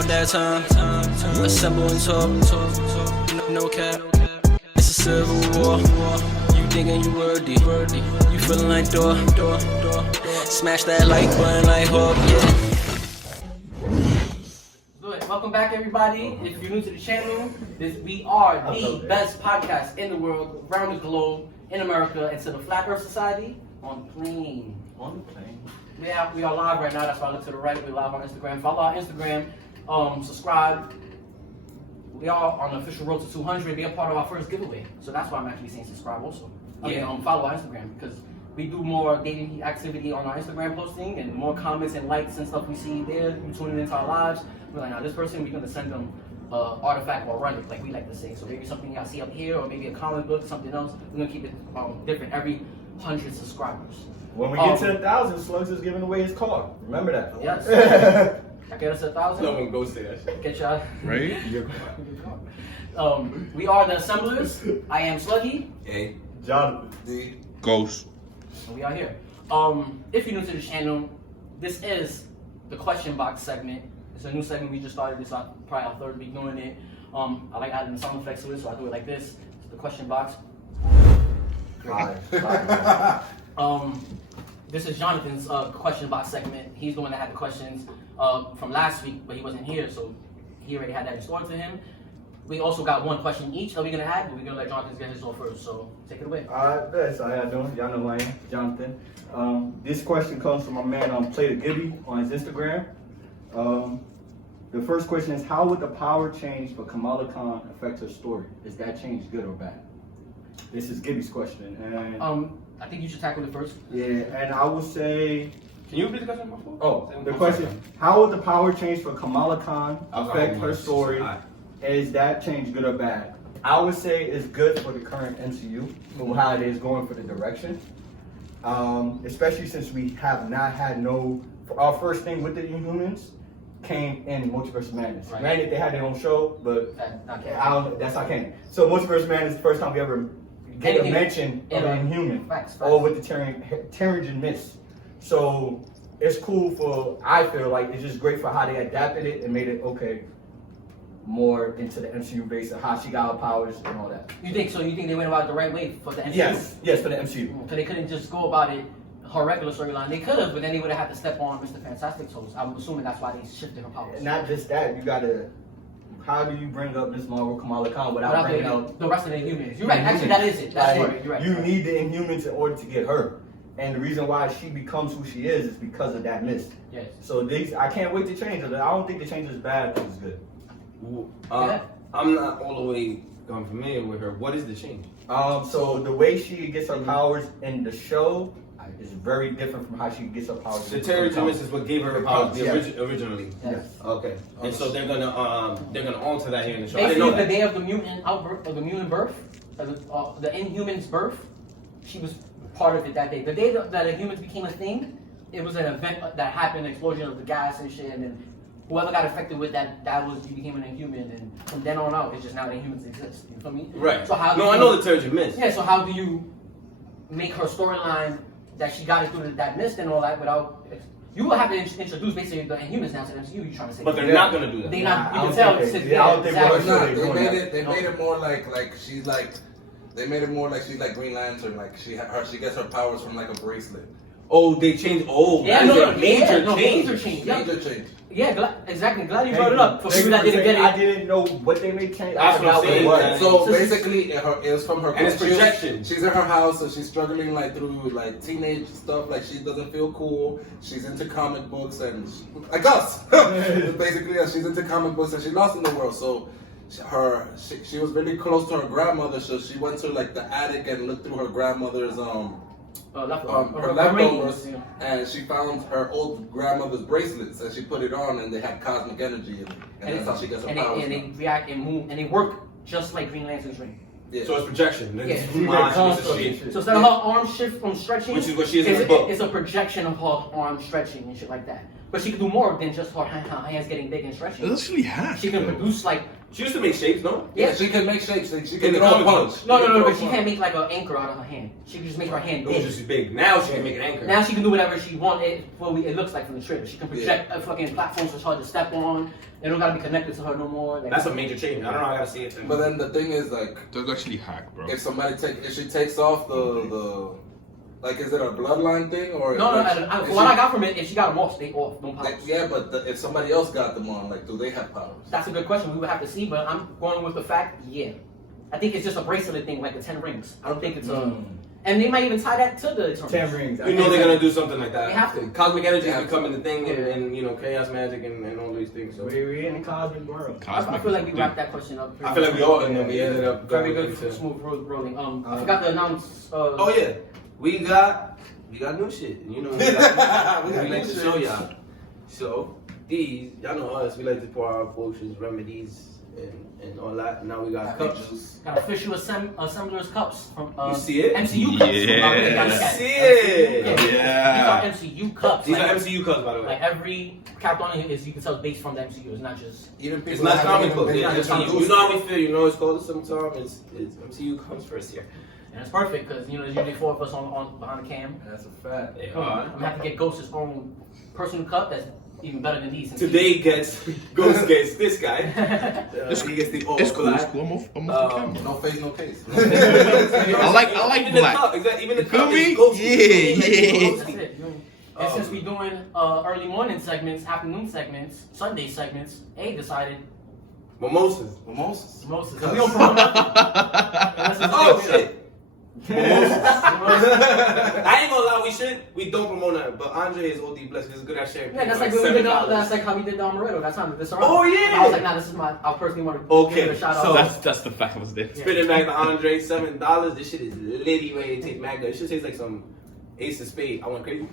about that time. Assemble and talk. No cap. It's a civil war. You thinking you worthy. You feeling like door. Smash that like button like Hawk, yeah. Good. Welcome back, everybody. If you're new to the channel, we are the best podcast in the world, around the globe, in America, and to the Flat Earth Society on plane. Yeah, we are live right now. That's why I look to the right. We're live on Instagram. Follow our Instagram. Subscribe. We are on the official road to 200. Be a part of our first giveaway. So that's why I'm actually saying subscribe also. Follow our Instagram because we do more daily activity on our Instagram posting and more comments and likes and stuff we see there. You tuning into our lives. We're like, now this person, we're gonna send them artifact or relic, like we like to say. So maybe something y'all see up here, or maybe a comic book, something else. We're gonna keep it different every 100 subscribers. When we get to 1,000, Slugs is giving away his car. Remember that. Yes. I get us 1,000. No one goes to that shit. Get y'all. Right? We are the Assemblers. I am Sluggy. Hey. Jonathan. D. Ghost. And we are here. If you're new to the channel, this is the question box segment. It's a new segment we just started. This is probably our third week doing it. I like adding the sound effects to it, so I do it like this. It's the question box. This is Jonathan's question box segment. He's the one that had the questions from last week, but he wasn't here, so he already had that restored to him. We also got one question each that we're gonna add, but we're gonna let Jonathan get his own first. So take it away. Alright, that's how y'all doing. Y'all know who I am, Jonathan. This question comes from my man Play the Gibby on his Instagram. The first question is, how would the power change for Kamala Khan affect her story? Is that change good or bad? This is Gibby's question, and I think you should tackle it first. yeah, and I would say, Can you repeat the question before? the question: how would the power change for Kamala Khan affect her story? Is that change good or bad? I would say it's good for the current MCU, for how it is going for the direction. Especially since we have not had our first thing with the Inhumans came in Multiverse of Madness. Right. Granted, they had their own show, but that's not canon. So Multiverse of Madness is the first time we ever get a mention of an Inhuman. Facts. Or with the Terrigen Mist. So it's cool I feel like it's just great for how they adapted it and made it more into the MCU base of how she got her powers and all that. You think they went about it the right way for the MCU? Yes, for the MCU. So they couldn't just go about it her regular storyline. They could have, but then they would have had to step on Mr. Fantastic's toes. I'm assuming that's why they shifted her powers. Not just that, how do you bring up Ms.Marvel, Kamala Khan without bringing up the rest of the Inhumans? You're right. Actually, that is it. That's right. You're right. You need the Inhumans in order to get her, and the reason why she becomes who she is because of that mist. Yes. So I can't wait to change it. I don't think the change is bad. I think it's good. I'm not all the way familiar with her. What is the change? So the way she gets her powers in the show is very different from how she gets her powers. The Terrigen Mist is what gave her powers originally. Yes. Okay. And so they're gonna alter that here in the show. Basically, the day of the mutant outbreak, of the mutant birth, the Inhumans' birth, she was part of it that day. The day that the humans became a thing, it was an event that happened, an explosion of the gas and shit, and then whoever got affected with that you became an Inhuman, and from then on out, it's just now the Inhumans exist. You feel me? Right. So I know the Terrigen Mist. Yeah. So how do you make her storyline that she got it through that mist and all that without? You will have to introduce basically the Inhumans now to the MCU. You trying to say? But they're not gonna do that. They not. You I can don't tell. think Since they- I don't think exactly. They made it more like she's like. They made it more like she's like Green Lantern. Like she gets her powers from like a bracelet. Oh, they changed. Oh, Yeah, major change. Major change. Yeah. Major change. Yeah, exactly. Glad you brought it up. For people that didn't get it. I didn't know what they made change. That's what I'm saying. What. So basically, it was from her. And it's projection. She's in her house, and she's struggling like through like teenage stuff. Like she doesn't feel cool. She's into comic books, and like us, basically, she's into comic books, and she's lost in the world. So she was really close to her grandmother, so she went to like the attic and looked through her grandmother's her leftovers, and she found her old grandmother's bracelets, and she put it on, and they had cosmic energy in it, and that's how she gets her powers. And they react and move, and they work just like Green Lantern's ring. Yeah. So it's projection. Yeah. So instead of her arm shift from stretching, which is what she is in the book. It's a projection of her arm stretching and shit like that. But she can do more than just her hands getting big and stretching. It literally has. She can produce like She used to make shapes, no? Yeah, she can make shapes. She In can the throw a comic punch. books. No, but she can't make like an anchor out of her hand. She can just make her hand It was big. just big. Now she can make an anchor. Now she can do whatever she wants. It looks like from the trailer. She can project fucking platforms for her to step on. They don't gotta be connected to her no more. Like, That's a major change. I don't know. I gotta see it. But then the thing is, like, That's actually hack, bro. if she takes off the like, is it a bloodline thing or? no. Like, What I got from it, if she got them off, stay off. No powers. Like, yeah, but if somebody else got them on, like, do they have powers? That's a good question. We would have to see, but I'm going with the fact, yeah. I think it's just a bracelet thing, like the 10 rings. I don't think it's a. And they might even tie that to the Eternals. 10 rings. You know they're gonna do something like that. They have to. Cosmic energy They is have becoming the thing, Yeah. and you know, chaos magic and all these things. So We in the cosmic world. I feel like we wrapped that question up. I feel like we all, and then we ended up Very going good, into- smooth rolling. I forgot to announce. Oh yeah, we got new shit. You know, we like to show y'all. So these, y'all know us. We like to pour our potions, remedies, and all that. Now we got cups. Got official assemblers cups from You see it? MCU cups. Yeah. You See it? Yeah. These are MCU cups. These like, are MCU cups, by the Like way. every character on it is, you can tell, based from the MCU. It's not just. Even people It's not that comic haven't books. even Yeah, been it's MCU. introduced. You know how we feel. You know it's called sometime. It's MCU comes first here. And it's perfect because there's usually 4 of us on behind the cam. That's a fact. They I'm are. gonna have to get Ghost's own personal cup that's even better than these. Today Ghost gets this guy. He gets the all It's cool. It's black. cool. I'm off the camera. No face, no case. I like even black. The cup, exactly. Even the Feel cup me? is ghosty. Yeah. That's it. And since we're doing early morning segments, afternoon segments, Sunday segments, A decided Mimosas. Mimosas. Mimosas. 'Cause we don't promote nothing. Unless it's a Oh big shit. Mimosas. I ain't gonna lie, we don't promote that, but Andre is OD blessed. He's good at sharing. Yeah, that's like people, when we did $7. that's like how we did the Amaretto. That's how this around. Oh, yeah. I was like, nah, this is my. I personally want to Okay, give it a shout so out. That's the fact I was there. Spinning back to Andre, $7. This shit is litty ready to take Magda. It should taste like some Ace of Spade. I went crazy.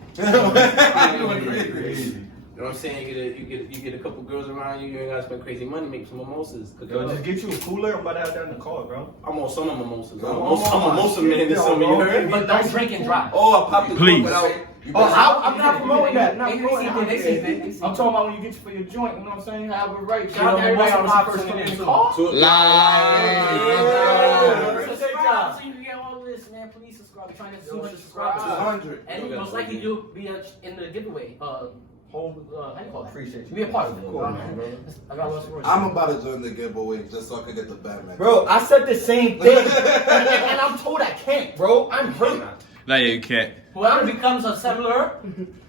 Crazy. You know what I'm saying? You get a couple girls around you. You ain't gotta spend crazy money. Make some mimosas. Cook it Yo, up. just get you a cooler. I'm about to have that in the car, bro. I'm on some mimosas. I'm Oh, a mimosa man this summer. You heard? But don't drink and drive. Oh, I popped the Please. cork without. I'm not promoting that. Not They promoting see it, they see it, they that. see I'm it. talking about when you get for your joint. You know what I'm saying? You have a right. Shout out to everybody on the first in the coming car. Live. Subscribe so you can get all of this, man. Please subscribe. We're trying to get 200 subscribers. 200. And most likely you'll be in the giveaway. How do you call that? Appreciate you. Be a part of it. Cool, man, brother. I got lost words. I'm about to join the giveaway just so I can get the Batman. Bro, I said the same thing, and I'm told I can't, bro. I'm hurt. Nah, yeah, you can't. Whoever becomes a settler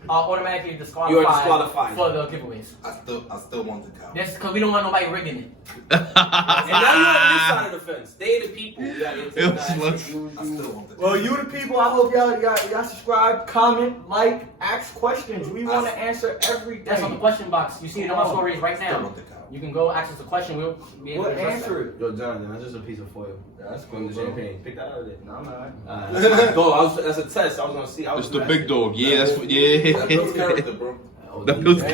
automatically disqualified, You are disqualified. for the giveaways. I still want the cow. Yes, because we don't want nobody rigging it. And now you're on this side of the fence. They the people. You gotta get to It the was guys. like- I still want the cow. Well, you the people. I hope y'all subscribe, comment, like, ask questions. We want to answer everything. That's on the question box. You see it on my stories right Still now. want the cow. You can go ask us a question. We'll be able What to address answer it? Yo, Jonathan, that's just a piece of foil. That's From the bro. champagne. Pick that out of there. Nah, man. That's my that's a test. I was gonna see. It's the big dog. Yeah, that's what. Yeah. That builds character, bro. That builds I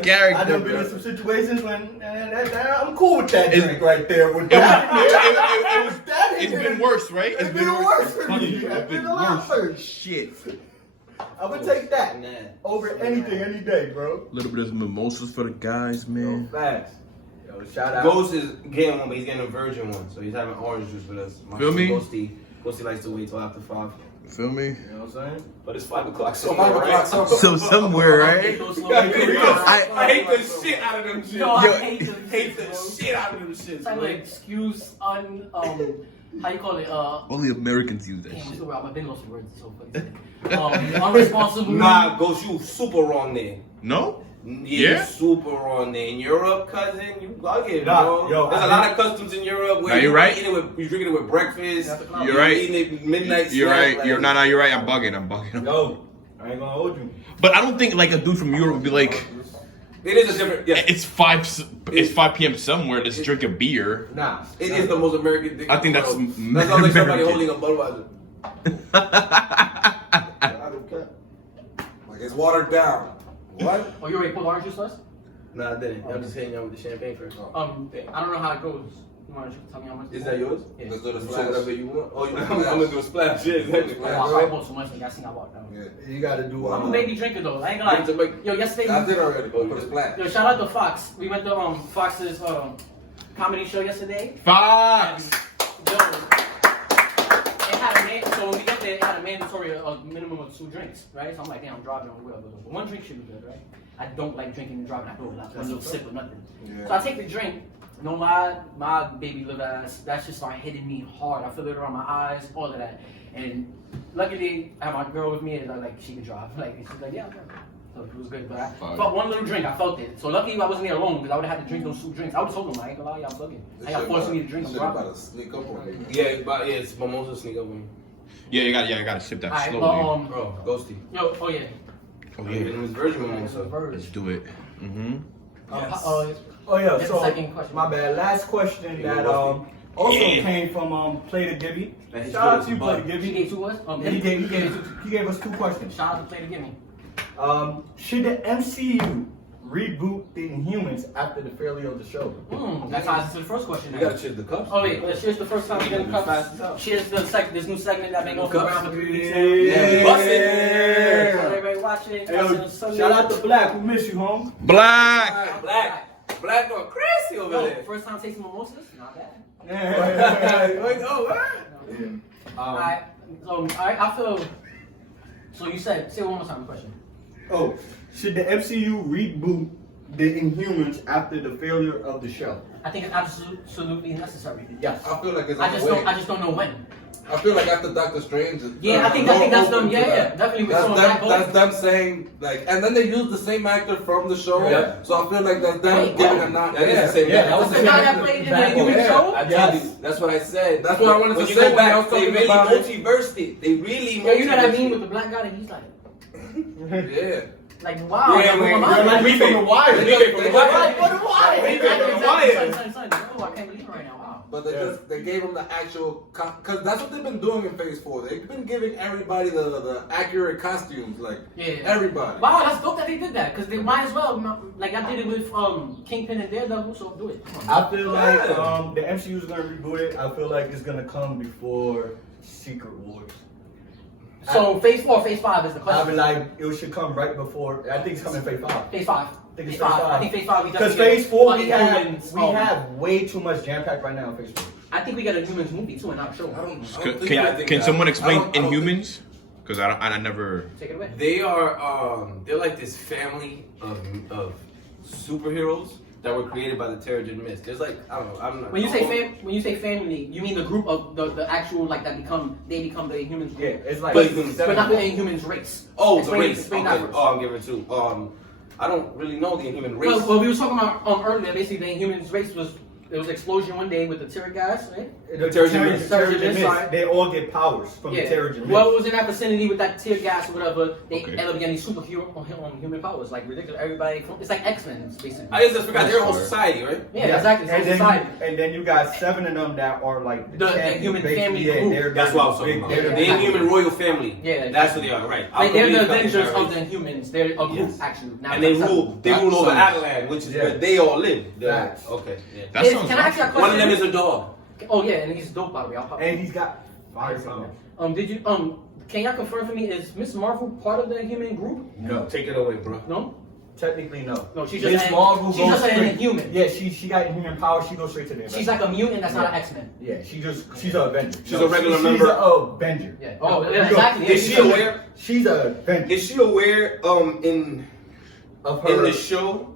character. done been in bro. some situations when I'm cool with that drink right there. With It that. was- It's been worse, right? It's been worse for me. It's It's been been a lot worse. worse. Shit. I would take that Nah. over anything, any day, bro. A little bit of mimosas for the guys, Yo, man. facts. Yo, shout out. Ghost is getting one, but he's getting a virgin one, so he's having orange juice with us. Feel me? Ghosty likes to wait till after 5, Feel me? You know what I'm saying? but it's 5 o'clock. So 5 o'clock, So somewhere, right? I hate the shit out of them shit. Yo, I Yo, hate them. Hate the shit out of them shit. It's like an excuse how you call it? Only Americans use that Damn, I'm shit. still I've been lost in words. It's so funny. Unresponsible. Nah, Ghost, you super wrong there. No? Yeah, Yeah? you super wrong there. In Europe, cousin, you bugging, Nah, bro. yo, There's a lot of customs in Europe where Nah, you're right. you drinking it with breakfast. You're right. Eating it midnight. You're snack, right. like- You're not. You're right. I'm bugging. I'm bugging. Yo, I ain't gonna hold you. But I don't think like a dude from Europe would be like, It is a different. Yeah, it's 5 p.m. somewhere. Let's drink a beer. Nah. it is the most American thing. I think in the that's world. That sounds like somebody American. holding a Budweiser. Like it's watered down. What? Oh, you already pulled orange juice last? Nah, I didn't. I'm just hitting y'all with the champagne first. I don't know how it goes. You want to tell me how much? Is that yours? Yeah. Let's do the So splash. whatever you want. Oh, I'm gonna do a splash. Yeah, exactly. Oh, I probably bought so much. I seen I walked down. Yeah. You gotta do I'm a baby drinker though. I ain't gonna lie. Yo, yesterday. I did already. Put a splash. Yo, shout out to Fox. We went to Fox's comedy show yesterday. Fox. Yo, it had so when we get there, it had a mandatory a minimum of 2 drinks, right? So I'm like, damn, I'm driving or whatever. But 1 drink should be good, right? I don't like drinking and driving. I do like a little sip or nothing. Yeah. So I take the drink. No lie, my baby liver ass, that shit started hitting me hard. I feel it around my eyes, all of that. And luckily, I have my girl with me, and she can drive. She's like, yeah, I'm driving. So it was good, but I felt 1 little drink, I felt it. So lucky I wasn't there alone, because I would have had to drink those 2 drinks. I would have told them, I ain't gonna lie, y'all bugging. I got forcing me to drink, I'm driving. About to sneak up on you. Yeah, it's mimosa sneak up on me. Yeah, you gotta sip that Alright, slowly. Bro, ghosty. Yo, oh yeah. Oh Yeah, yeah. it's virgin mimosa. Let's do it. Mm-hmm. Oh yeah, Get so the second question. my bad. Last question that also came from Play the Gibby. And his Shout out good to you, Play the He Gibby. gave 2 us? He gave us 2 questions. Shout out to Play to Give Me. Should the MCU reboot the Inhumans after the failure of the show? That ties into the first question. You now. gotta cheers the cups. Oh wait, cheers the first time we get a cup. Cheers the this new segment that been going Cups. around for 3 weeks now. Yeah. Bust it. Everybody watching. Hey, yo, shout out to Black. We miss you, home. Black. Black going crazy over Yo, there. first time tasting mimosas? Not bad. Alright, I feel. So you said, say one more time the question. Oh, should the MCU reboot the Inhumans after the failure of the show? I think it's absolutely necessary. Yes. I feel like it's I on just the way. don't know when. I feel like after Doctor Strange. Yeah, I think that's them. Yeah, definitely. That's them saying and then they use the same actor from the show. Yeah. So I feel like that's them Wait, giving what? a nod. That is the same Yeah, guy. that was The guy that played in the human show? I tell you, that's what I said. That's what I wanted When to you say go when I back, was they talking really about it. multiversed it. They really Yeah, you know what I mean multiversed with the black guy, and he's like, Yeah. wow. Yeah, like, man, my you're mind. like, we from the wire. They We just- from the they wire. just- What the wire? We from the wire. Son. Oh, I can't believe it right now. Wow. But they gave them the actual, because that's what they've been doing in Phase 4. They've been giving everybody the accurate costumes, everybody. Wow, that's dope that they did that, because they might as well, like I did it with Kingpin and Daredevil, so do it. Come on. I feel like the MCU is gonna reboot it. I feel like it's gonna come before Secret Wars. So Phase 4, Phase 5 is the I question. mean, like it should come right before. I think it's coming Phase 5. Phase 5. think it's Phase 5. I think Phase 5 we Because definitely Phase 4 we get have Inhumans. have way too much jam packed right now in Phase 4. I think we got a Inhumans movie too, and not sure. Can someone explain Inhumans? Because I never. Take it away. They are they're like this family of superheroes that were created by the Terrigen Mist. There's like I don't know. I'm not. When you say family, you mean the group of the actual like that become the Inhumans group. Yeah, it's like. But not the Inhumans race. Oh, the Explain- race. explain Okay. that first. Oh, I'm giving it to. I don't really know the Inhuman race. Well, we were talking about earlier. Basically, the Inhumans race there was an explosion one day with the tear gas, right? The Terrigen Mist. Terrigen Mist, Sorry. they all get powers from the Terrigen Mist. Well, it was in that vicinity with that tear gas or whatever. They Okay. ended up getting human powers, like ridiculous. Everybody, it's like X-Men, basically. I just forgot they're a whole society, right? Yeah, exactly. And So then, society. and then you got 7 of them that are like The champions, human basically, family yeah, group. they're That's what I was talking about. they're The Inhuman royal family. Yeah, That's what they are, right? Like, they're the believe that Avengers is of right. the Inhumans. They're a group, Yes. actually. Now And they that's- rule. They That rule over sounds- Adelan, which is Yeah. where they all live. Facts. Okay. Yeah. That Can sounds I ask you a awesome. question? One of them is a dog. Oh yeah, and he's dope by the way. I'll pop. And he's got fire power. Did you can y'all confirm for me, is Ms.Marvel part of the human group? No, Take it away, bro. No? technically no. No, she's Miss just Marvel she's goes just an straight- Inhuman. Yeah, she got inhuman power. She goes straight to the Avengers. She's like a mutant that's not an X-Men. Yeah, she's an Avenger. She's a regular member. She's an Avenger. Yeah. Oh, No, yeah, exactly. Yeah, Is she's she a- aware? She's an Avenger. Is she aware? In Of her. in the show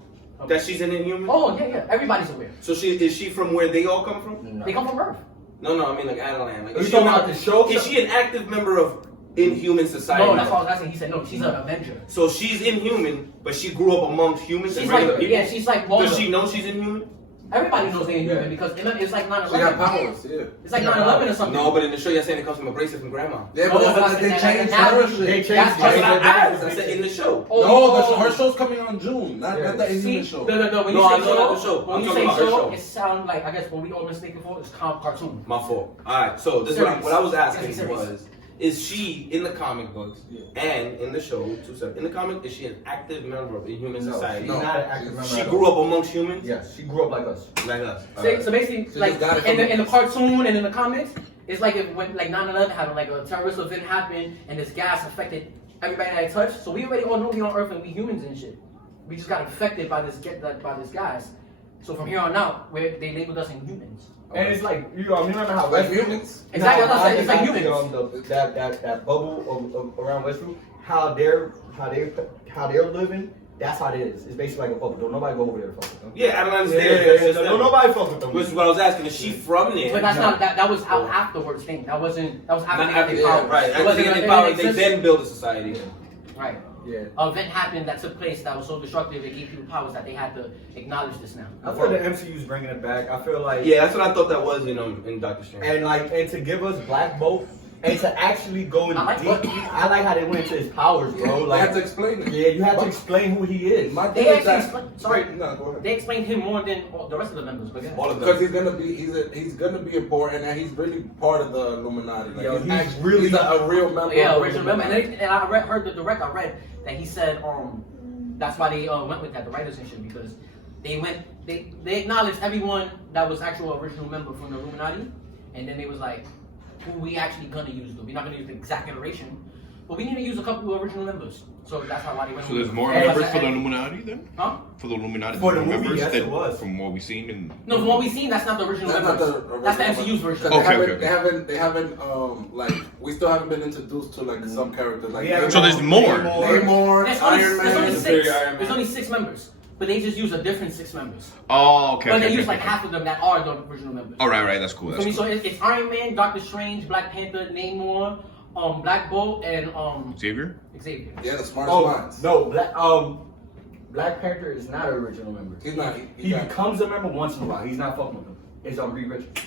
that she's an Inhuman. Oh yeah. Everybody's aware. So is she from where they all come from? No. They come from Earth. No, I mean like Adelan. Like, Are is you she a talking about member- the show? Is she an active member of Inhuman society? No, that's what I was asking. He said no. She's an Avenger. So she's Inhuman, but she grew up amongst humans and She's regular like people. yeah. She's like Does Waldo. she know she's Inhuman? Everybody knows they're Inhuman because it's like 9/11. She got powers, yeah. It's like 9/11 or something. No, but in the show you're saying it comes from a bracelet from grandma. Yeah, No, but that's- they that's- changed that's- her that's- shit. They changed That's That's it. what I asked. I said in the show. Oh, No, her show's coming on June, not the See, Inhuman show. no. When you No, say I know that the show. when I'm you talking say about her show, show. it sounds like I guess what we all mistaken for is cartoon. My fault. Alright, so this is what I was Series. asking Series. was, is she in the comic books and in the show, in the comic, is she an active member of Inhuman No, Society? she's not an active member. She at grew all. up amongst humans? Yes, she grew up like us. Like us. So basically, She like just got it in from the cartoon and in the comics, it's like if when like 9/11 happened, like a terrorist event happened and this gas affected everybody that it touched. So we already all know we on Earth and we humans and shit. We just got infected by this gas. So from here on out, where they labeled us Inhumans. And it's like, you remember how Like Westbrook- humans. Exactly, that's what I said, it's like how humans. that bubble around Westbrook, how they're living, that's how it is. It's basically like a bubble. Don't nobody go over there to fuck with them. Yeah, I don't understand. Yeah. Don't nobody fuck with them. Which is what I was asking. Is she from there? But that's not that was how afterwards thing. That was after Not they got after, their powers. right. It After wasn't they get like- their power, it they existed. then build a society. Right. Yeah. An event happened that took place that was so destructive it gave people powers that they had to acknowledge this now. I feel the MCU's bringing it back. I feel like Yeah, that's what I thought that was in Doctor Strange. and to give us Black Bolt and to actually go in I like deep. what- I like how they went into his powers, bro. I had Like, to explain it. yeah, you have to explain who he is. My They thing is actually that. explained, sorry, No, go ahead. they explained him more than all the rest of the members. But yeah. All of Because them. he's gonna be important, and he's really part of the Illuminati. Like, Yo, he's he's really- a real member. Yeah, of the original member. Illuminati. And I heard the direct. I read that he said that's why they went with that, the writers and shit, because they acknowledged everyone that was actual original member from the Illuminati, and then they was like, who we actually gonna use though? We're not gonna use the exact iteration, but we need to use a couple of original members. So that's why they went. So there's more And members that's for the the- Illuminati then? Huh? For the Illuminati, For there's the more movie, members yes, than it was. from what we've seen in. No, from what we've seen, that's not the original That's not members. the That's the original MCU's member. version. Okay. They haven't like we still haven't been introduced to like some characters like Yeah, So there's more. Namor, There's Iron only Man. six. Iron Man. There's only 6 members, but they just use a different 6 members. Oh, okay. But okay, they use okay, like okay. half of them that are the original members. All right, that's cool. So, That's cool. it's Iron Man, Doctor Strange, Black Panther, Namor, Black Bolt, and Xavier? Xavier. Yeah, the smartest Oh minds. no, Black Panther is not an original member. He's not. He becomes a member once in a while. He's not fucking with them. It's Reed Richards.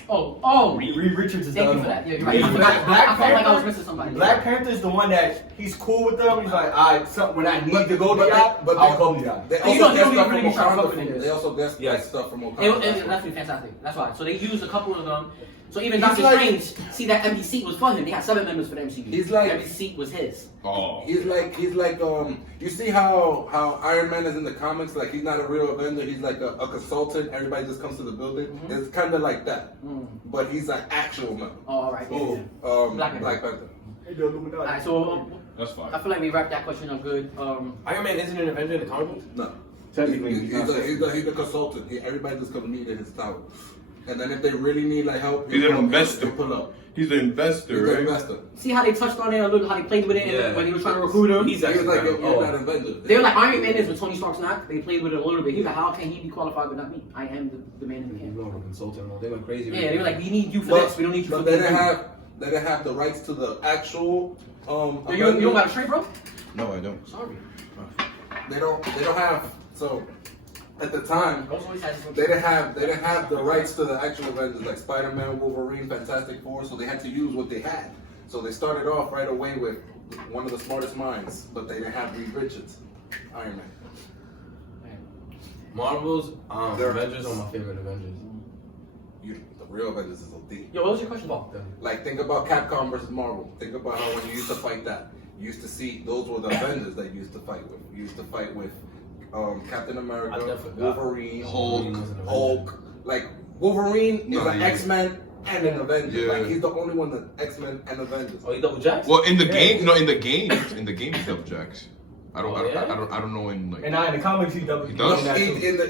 Reed Richards is the Thank you other for that. one. Yeah, you're right. I felt like I was missing somebody. Black Panther is the one that he's cool with them. He's like, when I need to go to but y'all, they- I'll come to y'all. They You also don't get stuff really from try to fuck Wakanda. with niggas. They also get Yes. stuff from It Wakanda. that's really fantastic. That's why. So they used a couple of them. So even He's Doctor like- Strange, see that empty seat was for him. They had 7 members for the MCU. He's like- every seat was his. Oh. He's like you see how Iron Man is in the comics, like he's not a real Avenger, he's like a consultant, everybody just comes to the building. Mm-hmm. It's kinda like that. But he's an actual member. Oh, all right. Yeah, yeah. Black Black Panther. Panther. All right. So That's fine. I feel like we wrapped that question up good. Iron Man isn't an Avenger in the comic books? No. Technically, He's a consultant. Everybody just come need in his tower. And then if they really need like help, He's he'll an come, investor. he'll pull up. He's the investor, He's an right? investor. See how they touched on it a little, how they played with it Yeah. when they were trying to recruit him. He's He was actually like, kind of- you're not an Avenger. They were like Iron Man is, but Tony Stark's not. They played with it a little bit. He was like, how can he be qualified but not me? I am the man in the He's hand. going for consulting. They went crazy. Yeah, they were like, we need you for But, this. We don't need you for but this. they didn't have the rights to the actual You don't got a straight, bro? No, I don't. Sorry. They don't have so at the time Those always had this- they didn't have the rights to the actual Avengers like Spider-Man, Wolverine, Fantastic Four, so they had to use what they had. So they started off right away with one of the smartest minds, but they didn't have Reed Richards, Iron Man. Marvels, They're- Avengers are my favorite Avengers. The real Avengers is OD. Yo, what was your question about? Like think about Capcom versus Marvel. Think about how when you used to fight that, you used to see those were the Avengers that you used to fight with. You used to fight with Captain I America, definitely forgot. Wolverine, Hulk. Hulk. Like Wolverine is No, an yeah. X-Men and an Avenger. Yeah. Like he's the only one that X-Men and Avengers. Oh, he double jacks? Well, in the game, no, in the game, he's Double Jacks. I don't know in like. And now in the comics, he does. He does?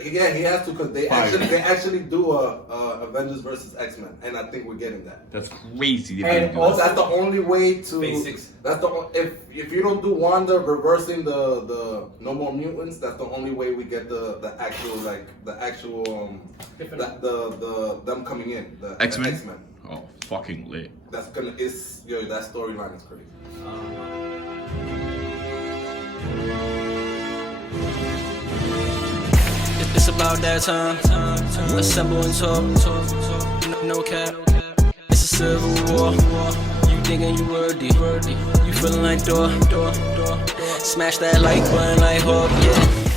He has to because they Fire. actually do a Avengers versus X-Men, and I think we're getting that. That's crazy. They And didn't do also- that. That's the only way to. Phase 6. That's if you don't do Wanda reversing the No More Mutants, that's the only way we get the them coming in the X-Men? X-Men. Oh, fucking lit. That storyline is crazy. It's about that time. Assemble and talk. No cap. It's a civil war. You thinking you worthy? You feeling like door. Smash that like button like Hawk. Yeah.